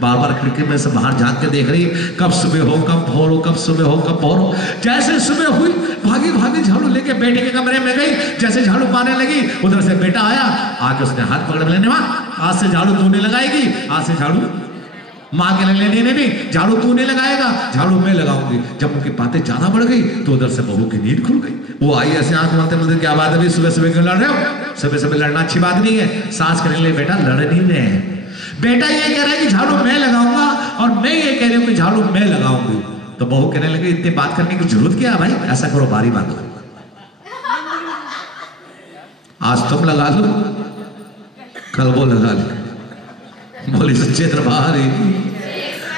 बार बार खिड़की में से बाहर झांक के देख रही है, कब सुबह हो, कब भोर हो, कब सुबह हो, कब भोर हो। जैसे सुबह हुई, भागी भागी झाड़ू लेके बेटे के कमरे में गई। जैसे झाड़ू मारने लगी, उधर से बेटा आया, आके उसने हाथ पकड़ लेने, माँ आज से झाड़ू तूने लगाएगी, आज से झाड़ू माँ के लेने नहीं, झाड़ू तू नहीं लगाएगा, झाड़ू मैं लगाऊंगी। जब उनकी बातें ज्यादा बढ़ गई तो उधर से बहू की नींद खुल गई। वो आई ऐसे आंख मारते बोलते, क्या बात है भाई, सुबह सुबह क्यों लड़ रहे हो? सुबह सुबह लड़ना अच्छी बात नहीं है। सास कहने लगे, बेटा लड़ नहीं रहे हैं, बेटा ये कह रहा है कि झाड़ू मैं लगाऊंगा और मैं ये कह रही हूँ कि झाड़ू मैं लगाऊंगी। तो बहू कहने लगी, इतनी बात करने की जरूरत क्या है भाई, ऐसा करो बारी बांधो, आज तुम लगा लो, कल वो लगा लो। बोली सच्चे दरबार की,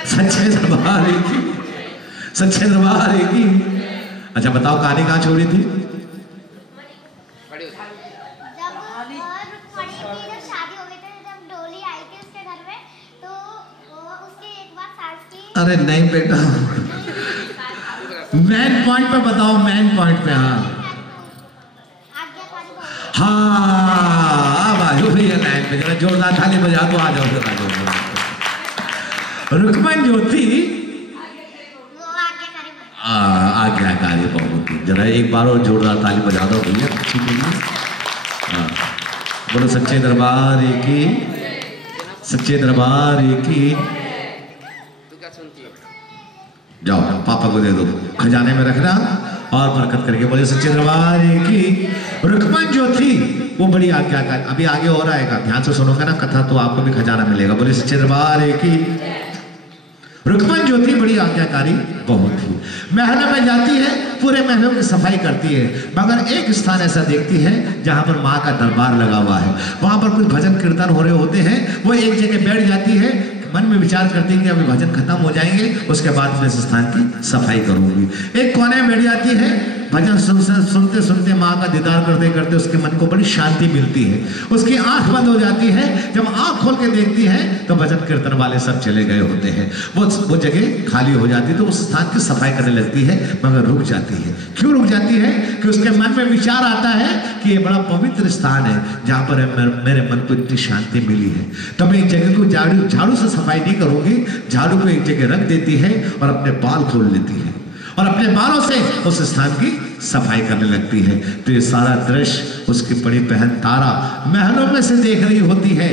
सच्चे दरबार की, सच्चे दरबार की। अच्छा बताओ कहानी कहाँ छोड़ी थी? अरे नहीं बेटा, मेन पॉइंट पे बताओ, मेन पॉइंट पे। हाँ अब आयो भैया लाइन पे, जरा जोरदार थाली बजा दो, आ जाओ जरा जोरदार। रुक्मन जो थी आज्ञाकारी बहू थी। जरा एक बार और जोरदार ताली बजा दो भैया अच्छी के लिए। हाँ बोलो सच्चे दरबार की, सच्चे दरबार की। जाओ पापा को दे दो, खजाने में रखना और बरकत करके बोले सच्चे दरबार की। रुक्मन जो थी वो बड़ी आज्ञाकारी, अभी आगे हो रहा है, ध्यान से सुनोगे ना कथा तो आपको भी खजाना मिलेगा। बोले सच्चे दरबार की। रुक्मन जो थी बड़ी आज्ञाकारी बहू थी, महल में जाती है, पूरे महलों की सफाई करती है, मगर एक स्थान ऐसा देखती है जहां पर माँ का दरबार लगा हुआ है। वहां पर कुछ भजन कीर्तन हो रहे होते हैं। वो एक जगह बैठ जाती है, मन में विचार करती है कि अभी भजन खत्म हो जाएंगे, उसके बाद मैं इस स्थान की सफाई करूंगी। एक कोने में बैठ जाती है, भजन सुनते सुनते माँ का दीदार करते करते उसके मन को बड़ी शांति मिलती है। उसकी आंख बंद हो जाती है, जब आंख खोल के देखती है तो भजन कीर्तन वाले सब चले गए होते हैं। वो जगह खाली हो जाती है, तो उस स्थान की सफाई करने लगती है, मगर रुक जाती है। क्यों रुक जाती है? कि उसके मन में विचार आता है कि ये बड़ा पवित्र स्थान है जहाँ पर मेरे मन को इतनी शांति मिली है, तो मैं एक जगह को झाड़ू से सफाई नहीं करूंगी। झाड़ू को एक जगह रख देती है और अपने बाल खोल लेती है और अपने बालों से उस स्थान की सफाई करने लगती है। तो ये सारा दृश्य उसकी बड़ी बहन तारा महलों में से देख रही होती है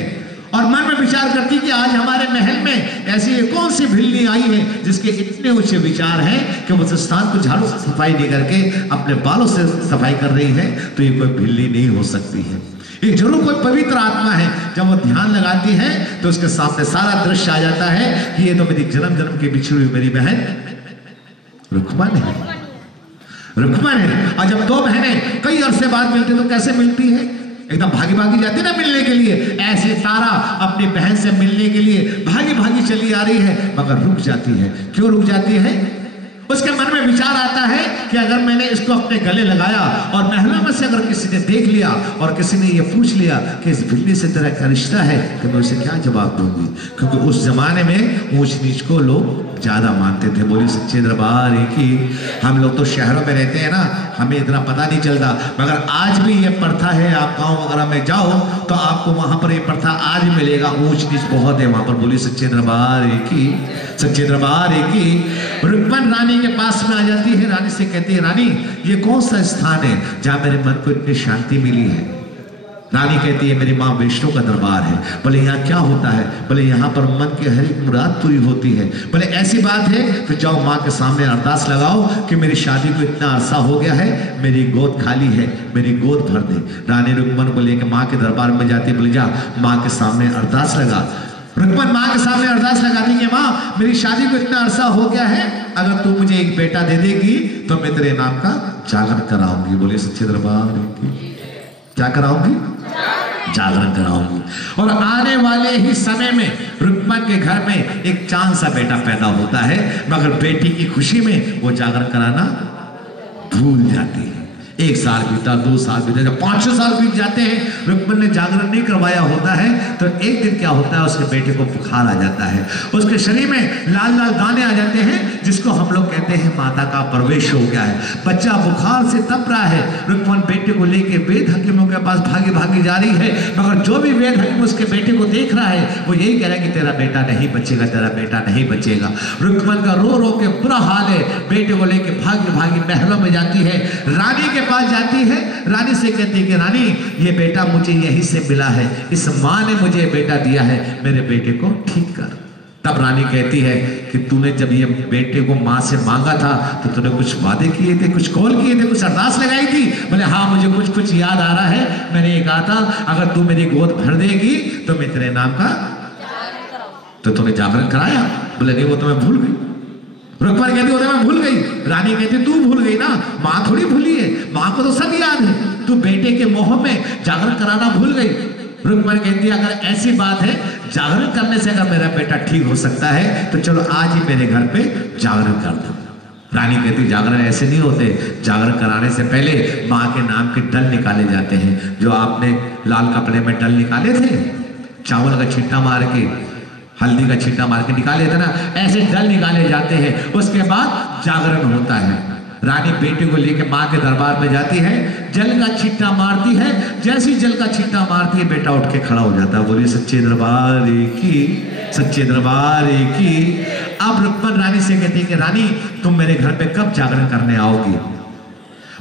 और मन में विचार करती कि आज हमारे महल में ऐसी कौन सी भिल्ली आई है जिसके इतने ऊंचे विचार हैं कि उस स्थान को झाड़ू से सफाई नहीं करके अपने बालों से सफाई कर रही है। तो ये कोई भिल्ली नहीं हो सकती है, ये जरूर कोई पवित्र आत्मा है। जब वो ध्यान लगाती है तो उसके सामने सारा दृश्य आ जाता है कि ये तो मेरी जन्म जन्म की बिछड़ी हुई मेरी बहन रुक्मन है, रुक्मन है। और जब दो बहनें कई अरसे बाद मिलती तो कैसे मिलती है? एकदम भागी भागी जाती ना मिलने के लिए। ऐसे तारा अपनी बहन से मिलने के लिए भागी भागी चली आ रही है, मगर रुक जाती है। क्यों रुक जाती है? उसके मन में विचार आता है कि अगर मैंने इसको अपने गले लगाया और महलों में से अगर किसी ने देख लिया और किसी ने ये पूछ लिया कि इस बिल्ली से तेरा क्या रिश्ता है, तो मैं उसे क्या जवाब दूंगी? क्योंकि उस जमाने में ऊंच नीच को लोग ज्यादा मानते थे। बोली सच्चे दरबार की। हम लोग तो शहरों में रहते हैं ना, हमें इतना पता नहीं चलता, मगर आज भी ये प्रथा है। आप गाँव वगैरह में जाओ तो आपको वहां पर ये प्रथा आज मिलेगा। ऊंच नीच बहुत है वहां पर। बोली सच्चे दरबार की, सच्चे दरबार की। रुक्मन रानी के पास में आ जाती है, रानी से कहती है, रानी ये कौन सा स्थान है जहां मेरे मन को इतनी शांति मिली है? रानी कहती है, मेरी माँ वैष्णो का दरबार है। बोले यहाँ क्या होता है? बोले यहाँ पर मन की हर एक मुराद पूरी होती है। बोले ऐसी बात है तो जाओ माँ के सामने अरदास लगाओ कि मेरी शादी को इतना अरसा हो गया है, मेरी गोद खाली है, मेरी गोद भर दे। रानी रुक्मन को लेकर माँ के दरबार में जाती है। बोले जा माँ के सामने अरदास लगा। रुक्मन माँ के सामने अरदास लगाती है, माँ मेरी शादी को इतना अरसा हो गया है, अगर तू मुझे एक बेटा दे देगी तो मैं तेरे नाम का जागरण कराऊंगी। बोले सच्चे दरबार की। क्या कराऊंगी? जागरण कराऊंगी। और आने वाले ही समय में रुक्मन के घर में एक चांद सा बेटा पैदा होता है, मगर बेटी की खुशी में वो जागरण कराना भूल जाती है। 1 साल बीता, 2 साल बीता, जब 5-6 साल बीत जाते हैं, रुक्मन ने जागरण नहीं करवाया होता है, तो एक दिन क्या होता है, उसके बेटे को बुखार आ जाता है, उसके शरीर में लाल लाल दाने आ जाते हैं, जिसको हम लोग कहते हैं माता का प्रवेश हो गया है। बच्चा बुखार से तप रहा है, रुक्मन बेटे को लेके वेद हकीमों के पास भागी भागी जा रही है, मगर जो भी वेद हकीम उसके बेटे को देख रहा है, वो यही कह रहा है कि तेरा बेटा नहीं बचेगा, तेरा बेटा नहीं बचेगा। रुक्मन का रो रो के बुरा हाल है, बेटे को लेके भागी भागी महलों में जाती है, रानी के पास जाती है, रानी से कहती है कि रानी ये बेटा मुझे यहीं से मिला है, इस माँ ने मुझे बेटा दिया है, मेरे बेटे को ठीक कर। तब रानी कहती है कि तूने जब ये बेटे को माँ से मांगा था तो तूने कुछ वादे किए थे, कुछ कॉल किए थे, कुछ अरदास लगाई थी? बोले हाँ मुझे कुछ कुछ याद आ रहा है, मैंने ये कहा था अगर तू मेरी गोद भर देगी तो मैं तेरे नाम का, तो तूने जागरण कराया? बोले नहीं वो तो मैं भूल गई। रुक्मन कहती होते मैं भूल गई। रानी कहती तू भूल गई ना, माँ थोड़ी भूली है, माँ को तो सब याद है, तू बेटे के मोह में जागरण कराना भूल गई। रुक्मन कहती है अगर ऐसी बात है, जागरण करने से अगर मेरा बेटा ठीक हो सकता है तो चलो आज ही मेरे घर पे जागरण कर दो। रानी कहती जागरण ऐसे नहीं होते, जागरण कराने से पहले माँ के नाम के डल निकाले जाते हैं, जो आपने लाल कपड़े में डल निकाले थे, चावल का छिट्टा मार के, हल्दी का छिट्टा मार के निकाले थे ना, ऐसे डल निकाले जाते हैं, उसके बाद जागरण होता है। रानी बेटे को लेकर माँ के दरबार में जाती है, जल का छिट्टा मारती है, जैसे ही जल का छिट्टा मारती है बेटा उठ के खड़ा हो जाता है। बोलिए सच्चे दरबार की, सच्चे दरबार की। अब रुक्मन रानी से कहती है कि रानी तुम मेरे घर पे कब जागरण करने आओगी?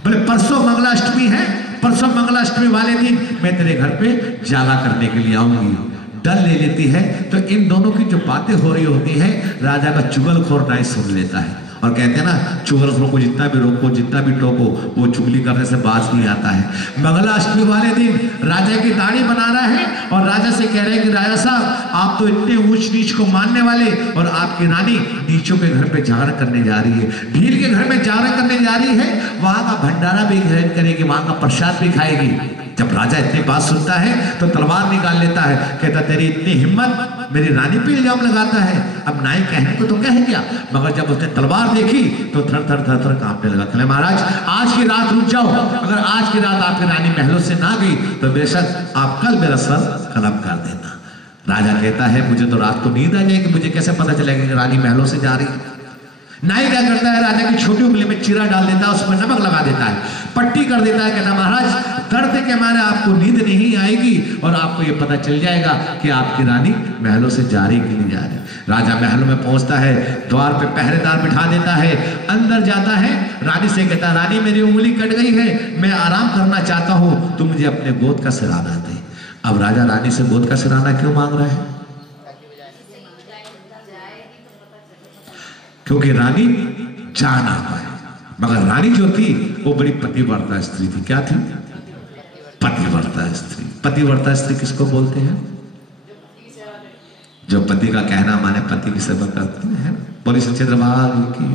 बोले परसों मंगलाष्टमी है, परसों मंगलाष्टमी वाले दिन मैं तेरे घर पे जागा करने के लिए आऊंगी। डल ले लेती है, तो इन दोनों की जो बातें हो रही होती है, राजा का चुगलखोर नाई सुन लेता है और कहते हैं ना चुगलखोर को जितना भी रोको, जितना भी टोको, वो चुगली करने से बाज नहीं आता है। मंगलाष्टमी वाले दिन राजा की दाढ़ी बना रहा है और राजा से कह रहे हैं कि राजा साहब आप तो इतने ऊंच नीच को मानने वाले, और आपकी रानी नीचों के घर पे जागरण करने जा रही है, भील के घर में जागरण करने जा रही है, वहां का भंडारा भी ग्रहण करेगी, वहां का प्रसाद भी खाएगी। जब राजा इतनी बात सुनता है तो तलवार निकाल लेता है, कहता तेरी इतनी हिम्मत, मेरी रानी पे इल्जाम लगाता है। अब नाई कहने को तो कहे क्या, मगर जब उसने तलवार देखी तो थर थर थर थर कांपने लगा। कहले महाराज आज की रात रुक जाओ, अगर आज की रात आपकी रानी महलों से ना गई तो बेशक आप कल मेरा सर कलम कर देना। राजा कहता है मुझे तो रात को नींद आ जाएगी, मुझे कैसे पता चलेगा कि रानी महलों से जा रही है। नाई क्या करता है, राजा की छोटी उंगली में चीरा डाल देता है, उसमें नमक लगा देता है, पट्टी कर देता है, कहता महाराज दर्द के मारे आपको नींद नहीं आएगी और आपको ये पता चल जाएगा कि आपकी रानी महलों से जा रही कि नहीं जा रही। राजा महलों में पहुंचता है, द्वार पे पहरेदार बिठा देता है, अंदर जाता है, रानी से कहता है रानी मेरी उंगली कट गई है, मैं आराम करना चाहता हूँ, तुम मुझे अपने गोद का सिराना दे। अब राजा रानी से गोद का सिराना क्यों मांग रहा है? क्योंकि रानी जा ना पाए। मगर रानी जो थी वो बड़ी पतिव्रता स्त्री थी। क्या थी? पतिव्रता स्त्री। पतिव्रता स्त्री किसको बोलते हैं? जो पति का कहना माने, पति की सेवा करते हैं। बोली सच्चे दरबार की,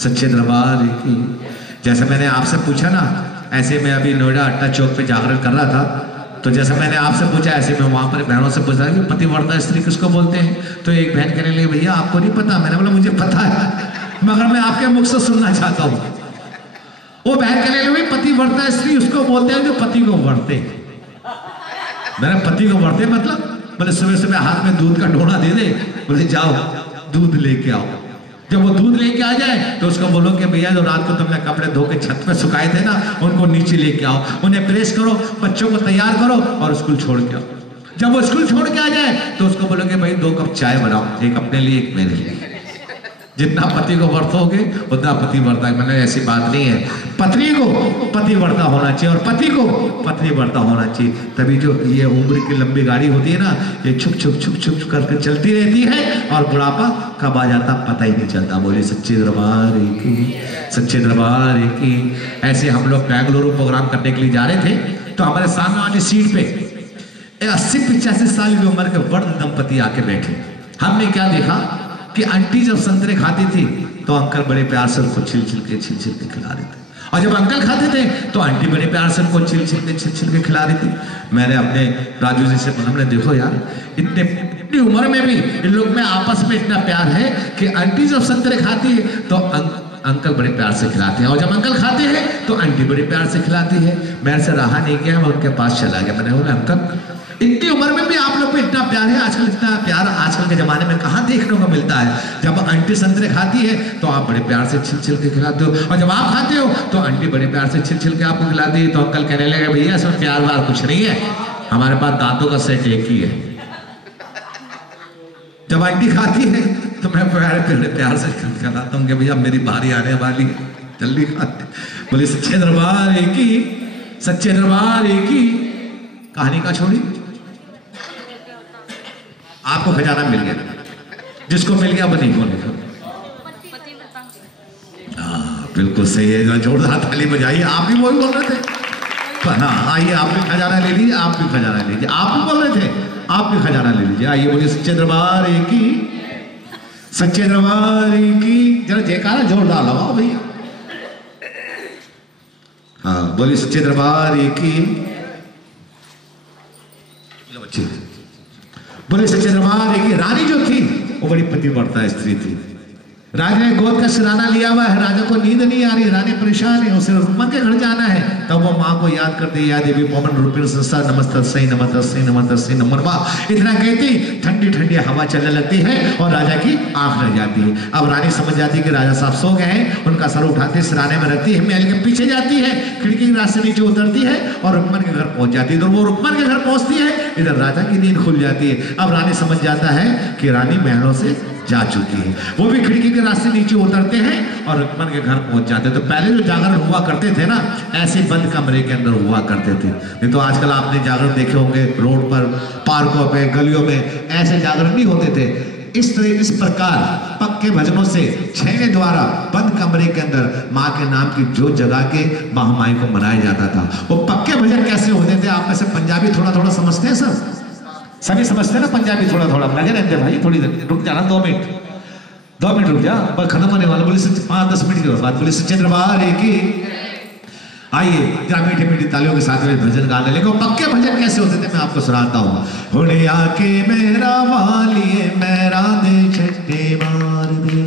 सच्चे दरबार की। जैसे मैंने आपसे पूछा ना, ऐसे मैं अभी नोएडा अट्टा चौक पे जागरण कर रहा था, तो जैसे मैंने आपसे पूछा ऐसे मैं वहां पर बहनों से पूछा कि पतिव्रता स्त्री किसको बोलते हैं, तो एक बहन कहने लगी भैया आपको नहीं पता। मैंने बोला मुझे पता है, मगर मैं आपके मुख से सुनना चाहता हूँ। वो बहन कहने लगी पतिव्रता स्त्री उसको बोलते हैं जो पति को वरते। मैंने पति को वरते मतलब, बोले सुबह सुबह हाथ में दूध का ढोना दे दे, बोले जाओ दूध लेके आओ। जब वो दूध लेके आ जाए तो उसको बोलो कि भैया जो रात को तुमने कपड़े धो के छत पे सुखाए थे ना, उनको नीचे लेके आओ, उन्हें प्रेस करो, बच्चों को तैयार करो और स्कूल छोड़ के आओ। जब वो स्कूल छोड़ के आ जाए तो उसको बोलो कि भाई 2 कप चाय बनाओ, एक अपने लिए एक मेरे लिए। जितना पति को वर्तोगे उतना पति वर्ता। मैंने ऐसी बात नहीं है, पत्नी को पति वर्ता होना चाहिए और पति को पत्नी वर्ता होना चाहिए। तभी जो ये उम्र की लंबी गाड़ी होती है ना, ये छुक छुक छुक छुक करके चलती रहती है और बुढ़ापा कब आ जाता पता ही नहीं चलता। बोलिए सच्चे दरबार की, सच्चे दरबार की। ऐसे हम लोग बेंगलुरु प्रोग्राम करने के लिए जा रहे थे, तो हमारे सामने वाली सीट पे 80-85 साल की उम्र के वृद्ध दंपति आके बैठे। हमने क्या देखा कि आंटी जब संतरे खाती थी तो अंकल बड़े प्यार से उनको छिल छिल के खिला रहे थे, और जब अंकल खाते थे तो आंटी बड़े प्यार से उनको छिल छिल के खिला रही थी। मैंने अपने राजू जी से बोला, हमने देखो यार इतनी उम्र में भी इन लोग में आपस में इतना प्यार है कि आंटी जब संतरे खाती है तो अंकल बड़े प्यार से खिलाते हैं, और जब अंकल खाते हैं तो आंटी बड़े प्यार से खिलाती है। मेरे से रहा नहीं गया, मैं उनके पास चला गया। मैंने बोला अंकल इतनी उम्र में भी आप लोग को इतना प्यार है, आजकल इतना प्यार आजकल के जमाने में कहाँ देखने को मिलता है। जब आंटी संतरे खाती है तो आप बड़े प्यार से छिल छिल के खिलाते हो, और जब आप खाते हो तो आंटी बड़े प्यार से छिल छिल के आपको खिलाती है। तो अंकल कहने लगे भैया इसमें प्यार वार कुछ नहीं है, हमारे पास दांतों का सेट एक ही है। जब आंटी खाती है तो मैं प्यार से खिलाता हूँ कि भैया मेरी बारी आने वाली है, जल्दी खाते। बोले सच्चे दरबार एक ही, सच्चे दरबार एक ही। कहानी का छोड़ी, आपको खजाना मिल गया, जिसको मिल गया वो नहीं बोलेगा। बिल्कुल सही है, जोरदार ताली बजाइए। आप भी वही बोल रहे थे। हाँ आइए आप भी खजाना ले लीजिए, आप भी खजाना ले लीजिए। आप भी बोल रहे थे, आप भी खजाना ले लीजिए। आइए बोलिए सच्चे दरबार एक ही, सच्चे दरबार एक ही। जरा जयकारा जोरदार लगाओ भैया। हाँ बोलिए सच्चे दरबार एक ही, बोले सच्चे दरबार की। रानी जो थी वो बड़ी पतिव्रता स्त्री थी। राजा ने गोद का सिराना लिया हुआ है, राजा को नींद नहीं आ रही, रानी परेशान है, उसे रुक्मन के घर जाना है। तब वो माँ को याद करते, या देवी पवन रूपिण संस्था नमस्तस्यै नमस्तस्यै नमस्तस्यै नमो नमः। इतना कहती ठंडी ठंडी हवा चलने लगती है और राजा की आंख लग जाती है। अब रानी समझ जाती है कि राजा साहब सो गए हैं, उनका सर उठाते सिराने में रखती है, महल के पीछे जाती है, खिड़की के रास्ते नीचे उतरती है और रुक्मन के घर पहुंच जाती है। तो वो रुक्मन के घर पहुंचती है, इधर राजा की नींद खुल जाती है। अब रानी समझ जाता है कि रानी महलों से जा चुकी है। वो भी खिड़की के रास्ते नीचे उतरते हैं और रुक्मन के घर पहुंच जाते हैं। तो पहले जो जागरण हुआ करते थे ना, ऐसे बंद कमरे के अंदर हुआ करते थे। नहीं तो आजकल आपने जागरण देखे होंगे रोड पर, पार्कों पे, गलियों में, ऐसे जागरण नहीं होते थे। इस प्रकार पक्के भजनों से छैने द्वारा बंद कमरे के अंदर माँ के नाम की जोत जगा के महामाई को मनाया जाता था। वो पक्के भजन कैसे होते थे? आप में से पंजाबी थोड़ा थोड़ा समझते हैं सर? सभी समझते हैं ना पंजाबी? थोड़ा थोड़ा लगे रहते भाई, थोड़ी देर रुक जाना, 2 मिनट रुक जा, बस खत्म होने वाला। बोले 5-10 मिनट के बाद बोले सच्चे दरबार एक ही। आइए जरा मीठी मीठी तालियों के साथ में भजन गाने लगे। पक्के भजन कैसे होते थे मैं आपको सुनाता हूँ। हुणे आके मेरा वालिए मेरा दे छट्टे मार दे,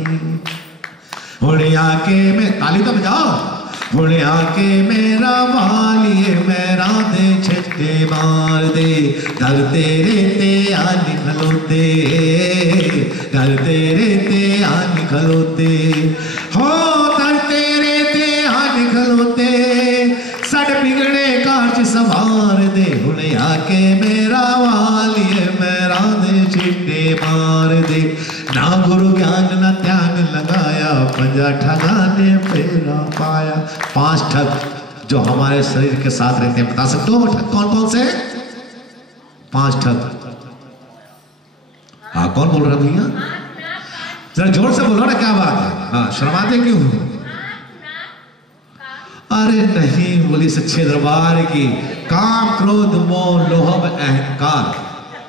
हुणे आके में ताली तो बजाओ। हुणे आके मेरा वालिए मेरा दे छट्टे मार दे, घर तेरे ते आनी खलोते, घर तेरे ते आनी खलोते, हो घर तेरे ते आनी खलोते, सड़ बिगड़े काज संवार दे। हुणे आके मेरा वालिए मेरा दे छट्टे मार दे, ना गुरु ज्ञान ना ध्यान लगाया, पंजा ठगाने फेरा पाया। 5 ठग जो हमारे शरीर के साथ रहते हैं, बता सकते हो ठग कौन कौन से? 5 ठग। हाँ कौन बोल रहा भैया? जरा जोर से बोलो ना, क्या बात है? हाँ शर्माते क्यों? अरे नहीं, बोली सच्चे दरबार की। काम क्रोध मोह लोभ अहंकार,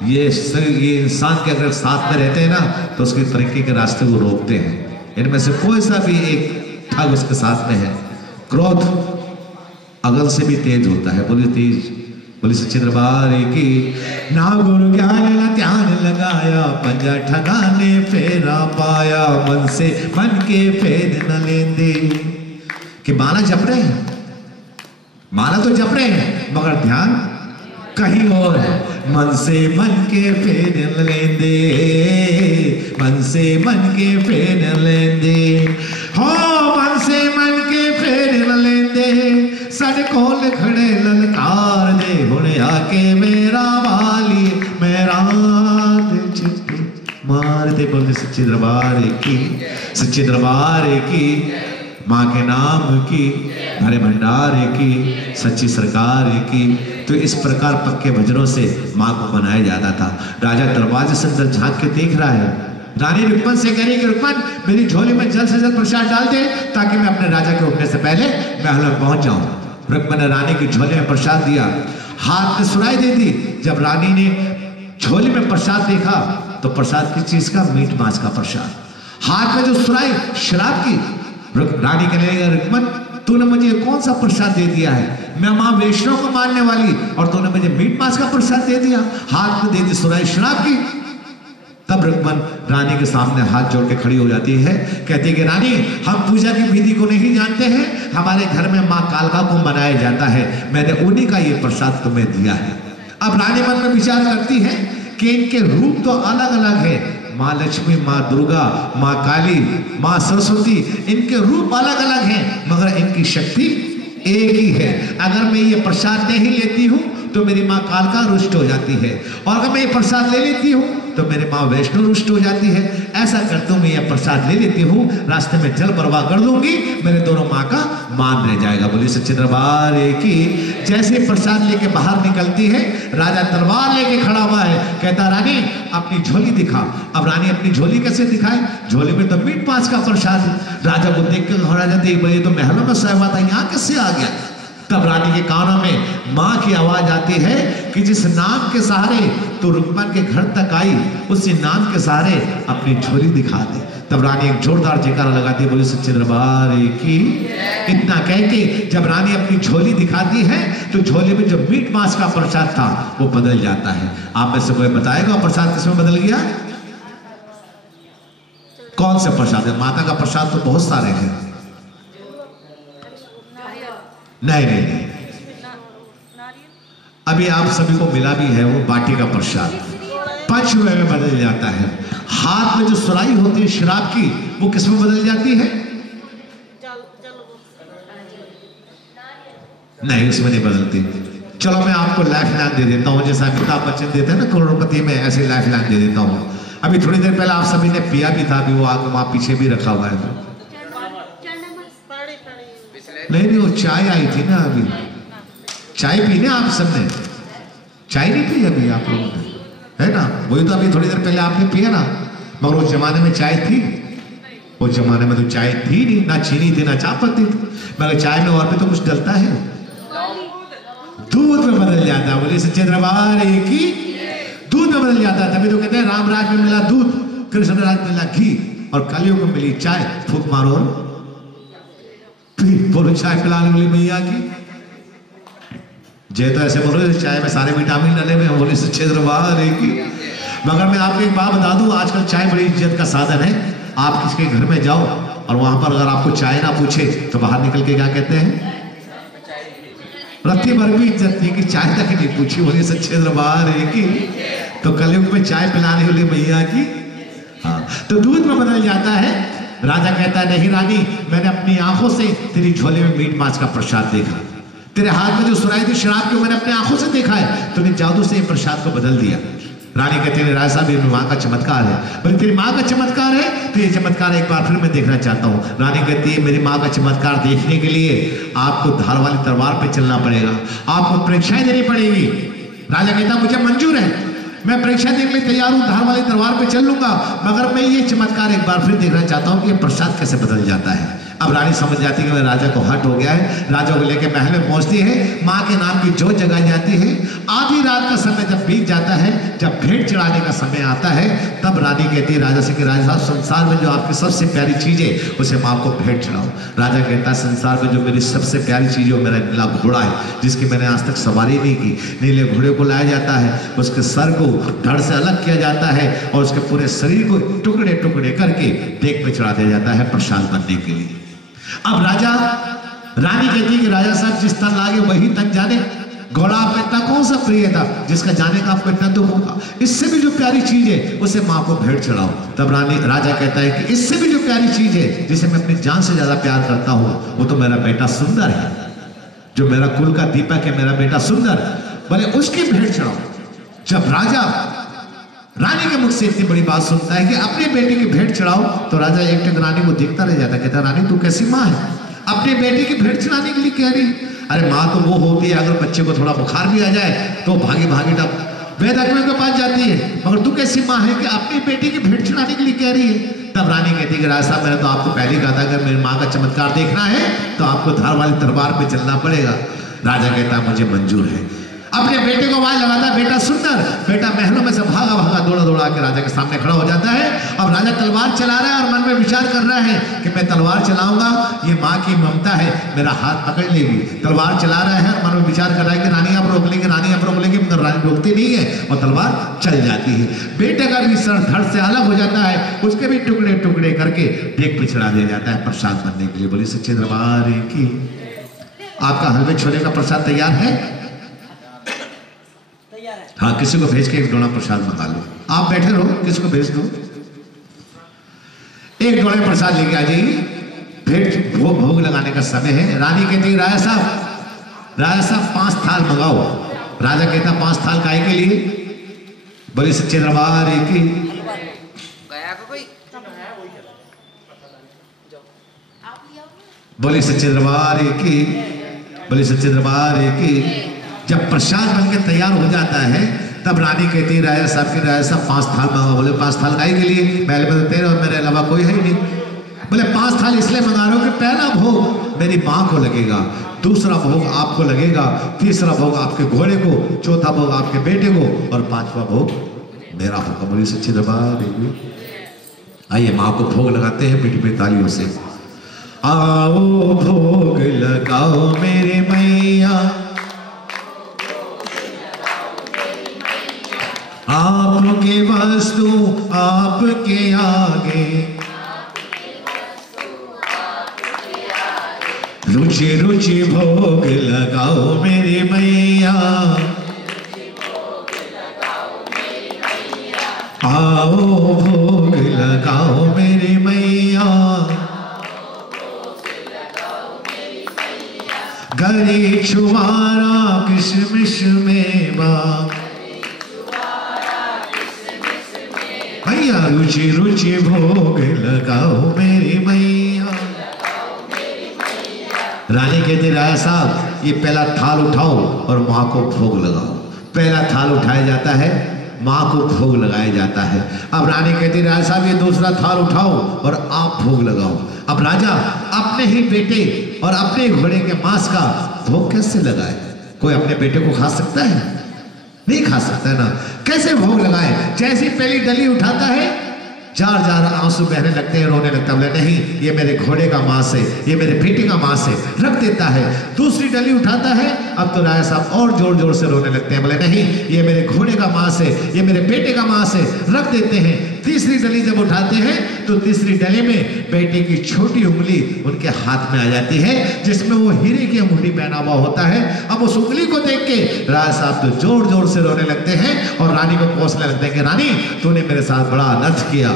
ये इंसान के अगर साथ में रहते हैं ना तो उसके तरक्की के रास्ते को रोकते हैं। इनमें से कोई सा भी एक ठग उसके साथ में है। क्रोध अगल से भी तेज होता है, बोली तेज। बोली सच्चे दरबार की। ना गुरु ज्ञान ना ध्यान लगाया, पंजा ठगाने फेरा पाया, मन से मन के फेद न लेंदे। कि माला जप रहे हैं, माला तो जप रहे हैं मगर ध्यान कहीं और है। मन से मन के फेर लेंदे, मन से मन के फेर लेंदे, हो मन से मन के फेर लेंदे, सड़ कोल खड़े ललकार दे। हुणे आके मेरा वाली मेरा दे मार दे। बोलते सच्चे दरबार की, सच्चे दरबार की। माँ के नाम की, हरे भंडार की, सच्ची सरकार की। तो इस प्रकार पक्के भजनों से माँ को बनाया जाता था। राजा दरवाजे से अंदर झांक के देख रहा है। रानी रुक्मन से कह रही कि रुक्मन मेरी झोली में जल्द से जल्द प्रसाद डाल दे ताकि मैं अपने राजा के उठने से पहले महल में पहुंच जाऊं। रुक्मन ने रानी की झोली में प्रसाद दिया, हाथ में सुनाई दे दी। जब रानी ने झोली में प्रसाद देखा तो प्रसाद किस चीज का? मीट मांस का प्रसाद। हाथ में जो सुनाई शराब की। रानी कहने लगा रुक्मन तूने मुझे कौन सा प्रसाद दे दिया है? मैं माँ वैष्णव को मानने वाली और तूने मुझे मीट मांस का प्रसाद दे दिया। हाथ में दे दी सुनाई शराब की। तब रुक्मन रानी के सामने हाथ जोड़ के खड़ी हो जाती है, कहती है कि रानी, हम पूजा की विधि को नहीं जानते हैं, हमारे घर में माँ कालका को मनाया जाता है, मैंने उन्हीं का ये प्रसाद तुम्हें दिया है। अब रानी मन में विचार करती है कि इनके रूप तो अलग अलग है, माँ लक्ष्मी, माँ दुर्गा, माँ काली, माँ सरस्वती, इनके रूप अलग अलग हैं, मगर इनकी शक्ति एक ही है। अगर मैं ये प्रसाद नहीं लेती हूँ तो मेरी माँ कालका रुष्ट हो जाती है, और अगर मैं ये प्रसाद ले लेती हूँ तो मेरी माँ वैष्णो रुष्ट हो जाती है। ऐसा करते हुए मैं ये प्रसाद ले लेती हूँ, रास्ते में जल प्रवाह कर दूंगी, मेरे दोनों माँ का मान रह जाएगा। बोलिए सच्चे दरबार की। जैसे प्रसाद लेके बाहर निकलती है, राजा तलवार लेके खड़ा हुआ है, कहता रानी अपनी झोली दिखा। अब रानी अपनी झोली कैसे दिखाए, झोली में तो मीट मांस का प्रसाद है। राजा को देख कर राजा देख भाई तो महलों में सोया हुआ था, यहाँ कैसे आ गया। तब रानी के कानों में माँ की आवाज आती है कि जिस नाम के सहारे तो रुक्मन के घर तक आई, उसी नाम के सहारे अपनी झोली दिखा दे। तब रानी एक जोरदार जयकारा लगाती है, बोली सच्चे दरबार की। इतना कह के जब रानी अपनी झोली दिखाती है तो झोली में जो मीट मांस का प्रसाद था वो बदल जाता है। आप में से कोई बताएगा प्रसाद किसमें बदल गया? कौन सा प्रसाद है? माता का प्रसाद तो बहुत सारे हैं। नहीं नहीं नहीं, अभी आप सभी को मिला भी है वो बाटी का प्रसाद, 5 रुपए में बदल जाता है। हाथ में जो सुराई होती है शराब की, वो किस में बदल जाती है? नहीं, उसमें नहीं बदलती। चलो मैं आपको लाइफ लाइन दे देता हूँ, जैसा अमिताभ बच्चन देते हैं ना करोड़पति में, ऐसे लाइफ लाइन दे देता हूँ। अभी थोड़ी देर पहले आप सभी ने पिया भी था, अभी वो आगे वहां पीछे भी रखा हुआ है। नहीं, वो चाय आई थी ना, अभी चाय पी ना आप सबने, चाय नहीं पी अभी आप लोगों ने, है ना? वही तो अभी थोड़ी देर पहले आपने पिया ना। मगर उस जमाने में चाय थी? उस जमाने में तो चाय थी नहीं, ना चीनी थी ना चायपत्ती थी, मगर चाय में और भी तो कुछ डलता है, दूध में बदल जाता है। बोले सच्चे दरबार की। दूध में बदल जाता है, तभी तो कहते हैं राम राज में मिला दूध, कृष्ण राज में मिला घी, और कलयुग में मिली चाय। फूक मारो और बोलो चाय पिलाने वाली मैया की जय। तो ऐसे बोल रहे चाय में सारे विटामिन डले हुए हैं, बोले सच्चे दरबार की। मगर मैं आपको एक बात बता दूं, आजकल चाय बड़ी इज्जत का साधन है। आप किसके घर में जाओ और वहां पर अगर आपको चाय ना पूछे तो बाहर निकल के क्या कहते हैं? रत्ती भर भी इज्जत थी कि चाय तक नहीं पूछी, बोले सच्चे दरबार की। तो कलयुग में चाय पिलाने वाली मैया की। हाँ, तो दूध में बदल जाता है। राजा कहता है नहीं रानी, मैंने अपनी आंखों से तेरी झोले में मीट मांस का प्रसाद देखा, तेरे हाथ में जो सुराई थी शराब की मैंने अपनी आंखों से देखा है, तूने जादू से ये प्रसाद को बदल दिया। रानी कहती है राजा साहब, ये माँ का चमत्कार है। बोले तेरी माँ का चमत्कार है? तो ये चमत्कार एक बार फिर मैं देखना चाहता हूँ। रानी कहती है मेरी माँ का चमत्कार देखने के लिए आपको धार वाली तलवार पे चलना पड़ेगा, आपको परीक्षाएं देनी पड़ेगी। राजा कहता मुझे मंजूर है, मैं परीक्षा देने के लिए तैयार हूं, धार वाली तलवार पे चल लूंगा, मगर मैं ये चमत्कार एक बार फिर देखना चाहता हूं कि ये प्रसाद कैसे बदल जाता है। अब रानी समझ जाती है कि राजा को हट हो गया है। राजा को लेकर महल में पहुंचती है, माँ के नाम की जोत जगाई जाती है। आधी रात का समय जब बीत जाता है, जब भेंट चढ़ाने का समय आता है, तब रानी कहती है राजा से कि राजा साहब, संसार में जो आपकी सबसे प्यारी चीज है उसे माँ को भेंट चढ़ाओ। राजा कहता है संसार में जो मेरी सबसे प्यारी चीज है वो मेरा नीला घोड़ा है, जिसकी मैंने आज तक सवारी नहीं की। नीले घोड़े को लाया जाता है, उसके सर को धड़ से अलग किया जाता है और उसके पूरे शरीर को टुकड़े टुकड़े करके देख में चढ़ा दिया जाता है प्रसाद बनने के लिए। अब रानी कहती है कि राजा साहब जिस तन लागे वही तन जाने। घोड़ा आपको इतना कौन सा प्रिय था जिसका जाने का आपको इतना दुख होगा? इससे भी जो प्यारी चीज है उसे माँ को भेंट चढ़ाओ। तब राजा कहता है कि इससे भी जो प्यारी चीज है जिसे मैं अपनी जान से ज्यादा प्यार करता हूँ वो तो मेरा बेटा सुंदर है, जो मेरा कुल का दीपक है, मेरा बेटा सुंदर, बोले उसकी भेंट चढ़ाओ। जब राजा रानी के मुख से इतनी बड़ी बात सुनता है कि अपने बेटे की भेंट चढ़ाओ, तो राजा एक टक रानी को देखता रह जाता, कहता रानी तू कैसी माँ है, अपने बेटे की भेंट चढ़ाने के लिए कह रही? अरे माँ तो वो होती है अगर बच्चे को थोड़ा बुखार भी आ जाए तो भागी भागी वेदज्ञों के पास जाती है, मगर तू कैसी माँ है कि अपनी बेटी की भेंट चढ़ाने के लिए कह रही है? तब रानी कहती है कि राजा साहब, मैंने तो आपको पहले ही कहा था अगर मेरी माँ का चमत्कार देखना है तो आपको धार वाली तलवार पे चलना पड़ेगा। राजा कहता मुझे मंजूर है। अपने बेटे को आवाज लगाता है, बेटा सुंदर। बेटा महलों में से भागा भागा दौड़ा दौड़ा के राजा के सामने खड़ा हो जाता है। अब राजा तलवार चला रहा है और मन में विचार कर रहा है कि मैं तलवार चलाऊंगा, ये माँ की ममता है, मेरा हाथ पकड़ लेगी। तलवार चला रहा है और मन में विचार कर रहा है कि रानी आप रोक लेंगे, रानी आप रोक लेंगे, मगर रानी रोकती नहीं है और तलवार चल जाती है। बेटे का भी सर धड़ से अलग हो जाता है, उसके भी टुकड़े टुकड़े करके डेक पे चढ़ा दिया जाता है प्रसाद बनने के लिए। बोली सच्चे दरबार की। आपका हलवे छोले का प्रसाद तैयार है? हाँ, किसी को भेज के एक डोना प्रसाद मंगा लो। आप बैठे रहो, किसी को भेज दो, एक डोने प्रसाद लेके आ जाइए। भेंट भोग लगाने का समय है। रानी कहती है राजा साहब 5 थाल मंगाओ। राजा कहता 5 थाल काहे के लिए? बोले सच्चे दरबार की। बोले सच्चे दरबार की। बोले सच्चे दरबार की। जब प्रसाद बनकर तैयार हो जाता है तब रानी कहती है राजा साहब 5 थाल मंगाओ। बोले 5 थाल काहे के लिए? महल में तेरे और मेरे अलावा कोई है ही नहीं। बोले 5 थाल इसलिए मंगा रहे हो कि पहला भोग मेरी माँ को लगेगा, दूसरा भोग आपको लगेगा, तीसरा भोग आपके घोड़े को, चौथा भोग आपके बेटे को और 5वां भोग मेरा होगा। बोली सच्ची दरबार। आइए माँ को भोग लगाते हैं मीठी मीठी तालियों से। आओ भोग लगाओ मेरे मैया, आपके वस्तु आपके आगे, रुचि रुचि भोग लगाओ मेरी मैया, आओ भोग लगाओ मेरी मैया, गरी छुआरा किशमिश मेवा, भैया रुचि रुचि भोग लगाओ मेरी मैया। रानी कहती राजा साहब ये पहला थाल उठाओ और माँ को भोग लगाओ। पहला थाल उठाया जाता है, माँ को भोग लगाया जाता है। अब रानी कहती राजा साहब ये दूसरा थाल उठाओ और आप भोग लगाओ। अब राजा अपने ही बेटे और अपने घोड़े के मांस का भोग कैसे लगाए? कोई अपने बेटे को खा सकता है? नहीं खा सकता है ना। कैसे भोग लगाए? जैसी पहली डली उठाता है जार जार आंसू बहने लगते हैं, रोने लगता है। नहीं, ये मेरे घोड़े का मांस है, ये मेरे बेटे का मांस है, रख देता है। दूसरी डली उठाता है, अब तो राजा साहब और जोर जोर से रोने लगते हैं। बोले नहीं, ये मेरे घोड़े का मांस है, ये मेरे बेटे का मांस है, रख देते हैं। तीसरी डली जब उठाते हैं तो तीसरी डली में बेटे की छोटी उंगली उनके हाथ में आ जाती है, जिसमें वो हीरे की अंगूठी पहना हुआ होता है। अब उस उंगली को देख के राजा साहब तो जोर जोर से रोने लगते हैं और रानी को कोसने लगते हैं कि रानी तूने मेरे साथ बड़ा अनर्थ किया,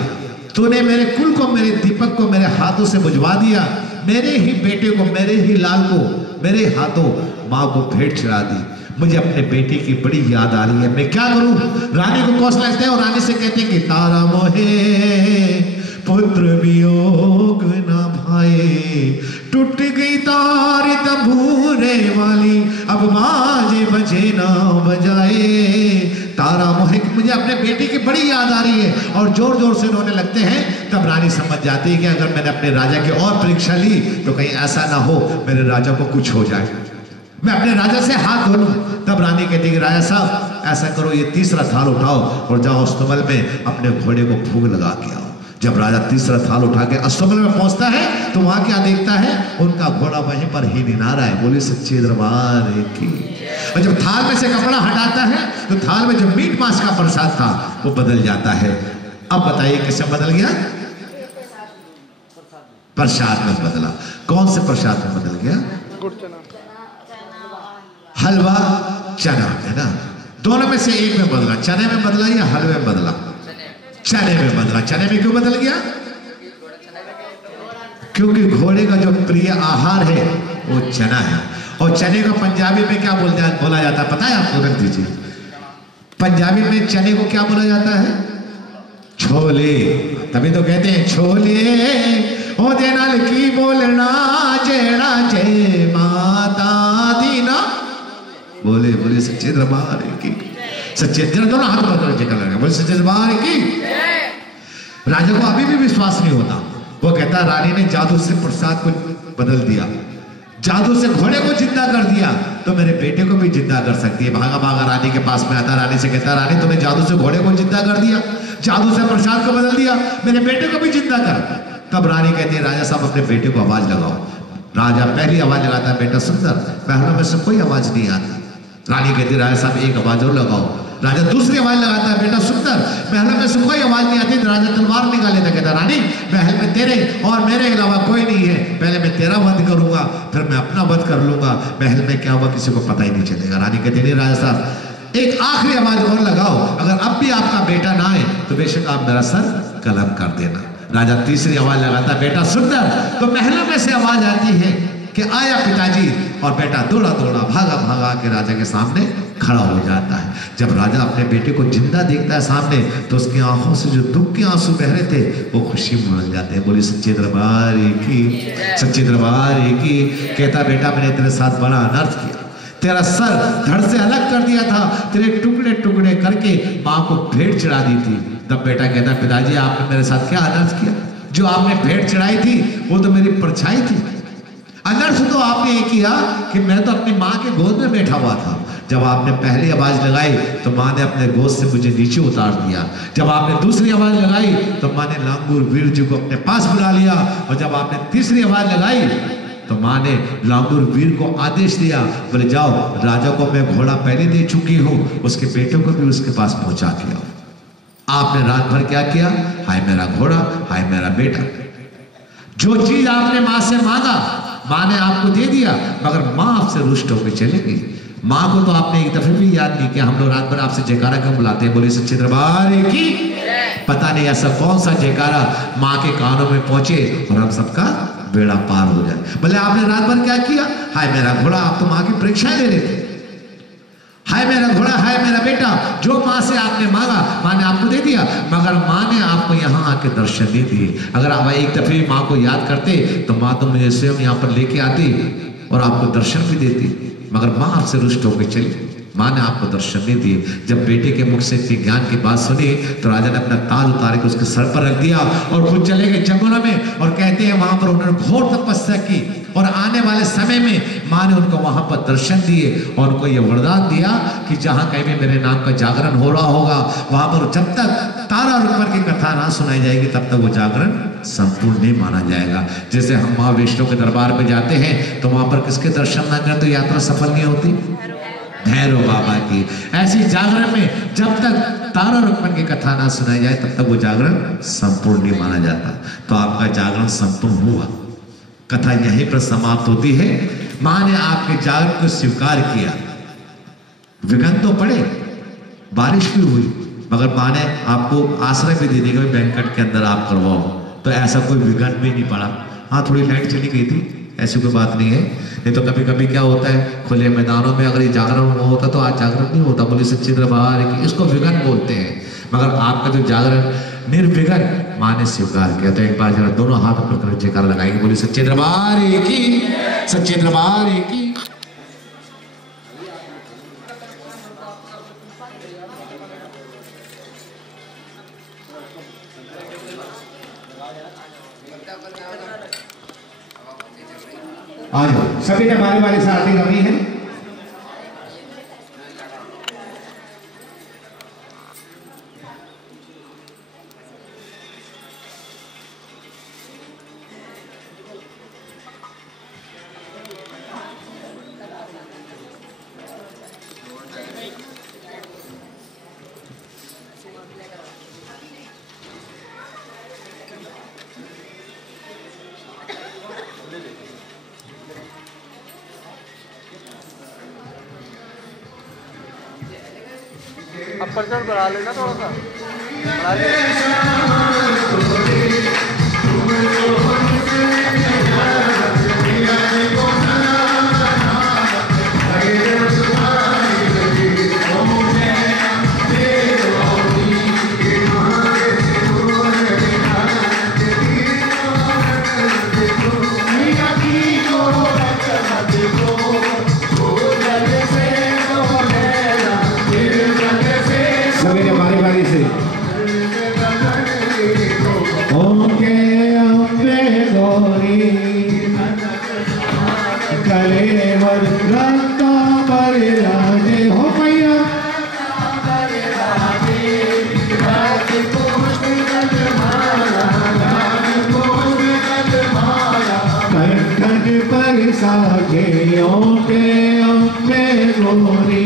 तूने मेरे कुल को, मेरे दीपक को मेरे हाथों से बुझवा दिया, मेरे ही बेटे को, मेरे ही लाल को मेरे हाथों माँ को भेंट चढ़ा दी। मुझे अपने बेटे की बड़ी याद आ रही है, मैं क्या करूं? रानी को कोसने लगते हैं और रानी से कहते हैं कि तारा मोहे पुत्र वियोग न भाए, टूट गई तार तंबूरे वाली, अब बाजे बजे ना बजाए। तारा मोहे, मुझे अपने बेटे की बड़ी याद आ रही है और जोर जोर से रोने लगते हैं। तब रानी समझ जाती है कि अगर मैंने अपने राजा की और परीक्षा ली तो कहीं ऐसा ना हो मेरे राजा को कुछ हो जाए, मैं अपने राजा से हाथ धो लूं। तब रानी कहती है राजा साहब ऐसा करो, ये तीसरा थाल उठाओ और जाओ अस्तबल में अपने घोड़े को भोग लगा के आओ। जब राजा तीसरा थाल उठा के अस्तबल में पहुंचता है तो वहां क्या देखता है? उनका घोड़ा वहीं पर ही निना रहा है। बोले सच्चे दरबार की। और जब थाल में से कपड़ा हटाता है तो थाल में जो मीट मांस का प्रसाद था वो बदल जाता है। अब बताइए कैसे बदल गया? प्रसाद में बदला। कौन से प्रसाद में बदल गया? हलवा चना, है ना? दोनों में से एक में बदला। चने में बदला या हलवे में बदला? चने में बदला। चने में क्यों बदल गया? क्योंकि घोड़े का जो प्रिय आहार है वो चना है। और चने को पंजाबी में क्या बोला जाता है पता है आपको? रख दीजिए। पंजाबी में चने को क्या बोला जाता है? छोले। तभी तो कहते हैं छोले ओदे नाल की बोलना जेड़ा जय माता दी ना। बोले बोले सच्चे दरबार की। सच्चे दोनों हाथ पकड़ बोले सच्चे दरबार की। राजा को अभी भी विश्वास नहीं होता। वो कहता रानी ने जादू से प्रसाद को बदल दिया। जादू से घोड़े को जिंदा कर दिया तो मेरे बेटे को भी जिंदा कर सकती है। भागा भागा रानी के पास में आता, रानी से कहता, रानी तुमने जादू से घोड़े को जिंदा कर दिया, जादू से प्रसाद को बदल दिया, मेरे बेटे को भी जिंदा कर। तब रानी कहती है, राजा साहब अपने बेटे को आवाज लगाओ। राजा पहली आवाज लगाता है, बेटा सुंदर, महलों में से कोई आवाज नहीं आती। रानी कहती है, राजा साहब एक आवाज और लगाओ। राजा दूसरी आवाज लगाता है, बेटा सुंदर, महलों में से कोई आवाज नहीं आती। राजा तलवार निकाल लेता, कहता, रानी महल में तेरे और मेरे अलावा कोई नहीं है, पहले मैं तेरा वध करूंगा, फिर मैं अपना वध कर लूंगा, महल में क्या हुआ किसी को पता ही नहीं चलेगा। रानी कहती, नहीं राजा साहब एक आखिरी आवाज और लगाओ, अगर अब भी आपका बेटा ना आए तो बेशक आप मेरा सर कलम कर देना। राजा तीसरी आवाज लगाता, बेटा सुंदर, तो महलों में से आवाज आती है कि आया पिताजी, और बेटा दौड़ा दौड़ा भागा भागा के राजा के सामने खड़ा हो जाता है। जब राजा अपने बेटे को जिंदा देखता है सामने, तो उसकी आंखों से जो दुख के आंसू बह रहे थे वो खुशी में बदल जाते हैं। बोली सच्चे दरबार की, सच्चे दरबार की। कहता, बेटा मैंने तेरे साथ बड़ा अनर्थ किया, तेरा सर धड़ से अलग कर दिया था, तेरे टुकड़े टुकड़े करके माँ को भेंट चढ़ा दी थी। तब बेटा कहता, पिताजी आपने मेरे साथ क्या अनर्थ किया? जो आपने भेंट चढ़ाई थी वो तो मेरी परछाई थी। अनर्थ तो आपने ये किया कि मैं तो अपनी माँ के गोद में बैठा हुआ था, जब आपने पहली आवाज लगाई तो माँ ने अपने गोद से मुझे नीचे उतार दिया। जब आपने दूसरी आवाज लगाई तो माँ ने लांगूर वीर जी को अपने पास बुला लिया, और जब आपने तीसरी आवाज लगाई तो माँ ने लांगूर वीर को आदेश दिया, बोले जाओ राजा को मैं घोड़ा पहले दे चुकी हूँ, उसके बेटे को भी उसके पास पहुंचा के आओ। आपने रात भर क्या किया? हाय मेरा घोड़ा, हाय मेरा बेटा। जो चीज आपने माँ से मांगा माँ ने आपको दे दिया, मगर माँ आपसे रुष्ट होकर चली गई। माँ को तो आपने एक दफे भी याद नहीं किया। हम लोग रात भर आपसे जयकारा क्यों बुलाते हैं? बोले सच्चे दरबार की। पता नहीं ऐसा कौन सा जयकारा माँ के कानों में पहुंचे और हम सबका बेड़ा पार हो जाए। बोले आपने रात भर क्या किया? हाय मेरा घोड़ा, आप तो माँ की परीक्षाएं ले रहे थे। हाय मेरा घोड़ा, हाय मेरा बेटा, जो माँ से आपने मांगा माँ ने आपको दे दिया, मगर माँ ने आपको यहाँ आके दर्शन नहीं दिए। अगर आप एक दफे माँ को याद करते तो माँ तो मुझे स्वयं यहाँ पर लेके आती और आपको दर्शन भी देती, मगर माँ आपसे रुष्ट होकर चली। माँ ने आपको दर्शन नहीं दिए। जब बेटे के मुख से इतनी ज्ञान की बात सुनी तो राजा ने अपना ताज उतार के उसके सर पर रख दिया और खुद चले गए जंगलों में। और कहते हैं वहां पर उन्होंने घोर तपस्या की, और आने वाले समय में माँ ने उनको वहां पर दर्शन दिए और उनको ये वरदान दिया कि जहां कहीं भी मेरे नाम का जागरण हो रहा होगा, वहां पर जब तक तारा रुकमन की कथा ना सुनाई जाएगी तब तक वो जागरण संपूर्ण नहीं माना जाएगा। जैसे हम माँ वैष्णो के दरबार पे जाते हैं तो वहां पर किसके दर्शन ना करें तो यात्रा सफल नहीं होती, भैरव बाबा की। ऐसी जागरण में जब तक तारा रुकमन की कथा ना सुनाई जाए तब तक वो जागरण संपूर्ण नहीं माना जाता। तो आपका जागरण संपूर्ण हुआ, कथा यहीं पर समाप्त होती है। माँ ने आपके जागरण को स्वीकार किया। विघ्न तो पड़े, बारिश भी हुई, मगर माँ ने आपको आश्रय भी दे दिया कि बैंकट के अंदर आप करवाओ, तो ऐसा कोई विघ्न भी नहीं पड़ा। हाँ थोड़ी लाइट चली गई थी, ऐसी कोई बात नहीं है। नहीं तो कभी कभी क्या होता है, खुले मैदानों में अगर ये जागरण होता तो आज जागरण नहीं होता। बोले सच्चे दरबार की, इसको विघ्न बोलते हैं। मगर आपका जो जागरण निर्विघ्न माँ ने स्वीकार किया। तो एक बार जरा दोनों हाथ ऊपर जयकारा लगाएंगे, बोले सच्चे दरबार की, सच्चे दरबार की। आ जाओ, सभी ने बारी बारी से आरती करनी है। अब पर्सन बढ़ा लेना थोड़ा सा, बढ़ा लेना। सभी ने बारी बारी से साखियों के अम्बे गोरी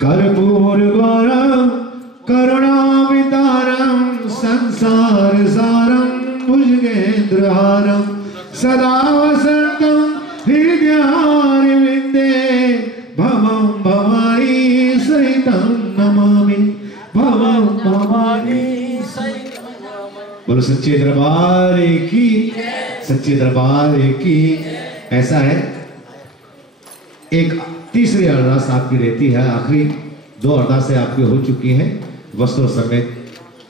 कर्पूर गौरम करुणावितारम संसार सारम भुजगेंद्रहारम सदा वसंतम हृदयारविंदे भवम भवानी सहितं नमामि भवम भवानी बोलो सच्चे दरबार की, सच्चे दरबार की। ऐसा है, एक तीसरी अरदास आपकी रहती है, आखिरी दो अरदासें आपकी हो चुकी हैं वस्त्रों समेत।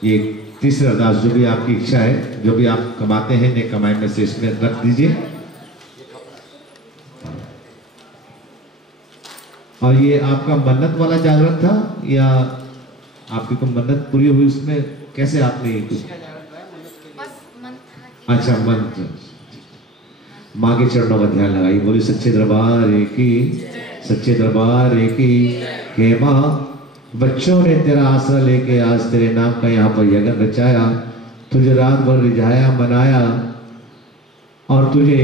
ये तीसरी अरदास जो भी आपकी इच्छा है, जो भी आप कमाते हैं नेक कमाई में से इसमें रख दीजिए। और ये आपका मन्नत वाला जागरण था या आपकी कोई मन्नत पूरी हुई उसमें, कैसे आपने कुछ? अच्छा, मंत्र। माँ के चरणों का ध्यान लगाइए। बोली सच्चे दरबार की, सच्चे दरबार की। हे माँ, बच्चों ने तेरा आसरा लेके आज तेरे नाम का यहाँ पर यज्ञ रचाया, तुझे रात भर रिझाया मनाया और तुझे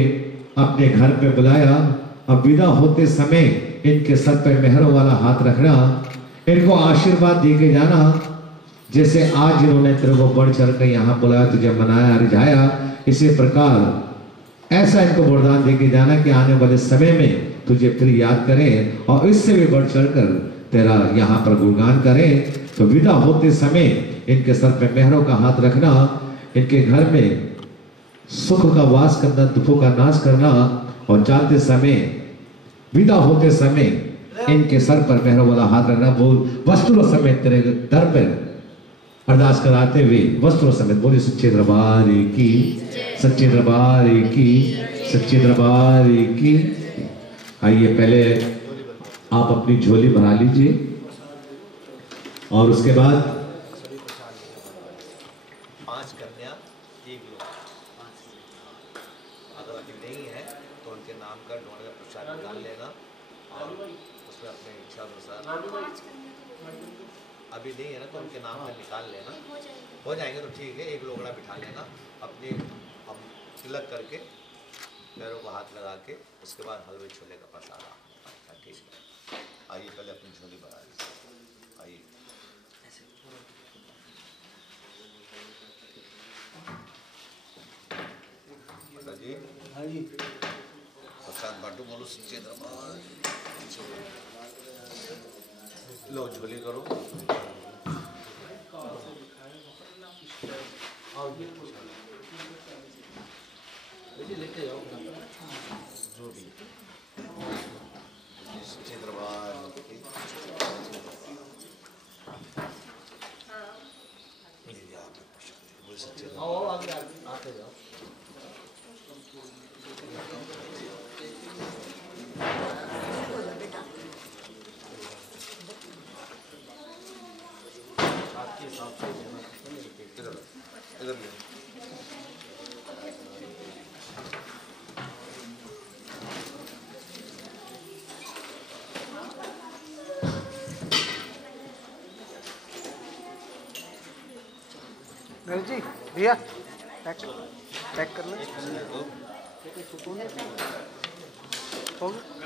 अपने घर पे बुलाया। अब विदा होते समय इनके सर पे मेहर वाला हाथ रखना, इनको आशीर्वाद दे के जाना। जैसे आज इन्होंने तेरे को बढ़ चढ़ कर यहाँ बुलाया, तुझे मनाया रिझाया, इसी प्रकार ऐसा इनको वरदान दे के जाना कि आने वाले समय में तुझे फिर याद करें और इससे भी बढ़ चढ़ कर तेरा यहाँ पर गुणगान करें। तो विदा होते समय इनके सर पे मेहरों का हाथ रखना, इनके घर में सुख का वास करना, दुखों का नाश करना और जाते समय विदा होते समय इनके सर पर मेहरों वाला हाथ रखना। बोल वस्त्रों समेत तेरे दर पर अरदास कराते हुए वस्त्रों समेत बोले सच्चे दरबार की, सच्चे दरबार की, सच्चे दरबार की। आइए पहले आप अपनी झोली भरा लीजिए और उसके बाद 5 कन्या 1 लोग, अगर अभी नहीं है तो उनके नाम का ढोने का प्रसाद निकाल लेना और उसमें अपने इच्छा अनुसार, अभी नहीं है ना तो उनके नाम का निकाल लेना। हो जाएंगे तो ठीक है, 1 लोगड़ा बिठा लेना अपने, अब तिलक करके पैरों को हाथ लगा के उसके बाद हलवे छोले का प्रसाद। ठीक है, आइए पहले अपनी झोली बढ़ा लीजिए। आइए जी, हाँ जी, प्रसाद बांटू, बोलो सच्चे दरबार। लो झोली करो। लेते जाओ जो भी सच्चे दरबार की। सच्चे आते जाओ। आपके हिसाब से इधर इधर जी भैया पैक कर लो। हो गया।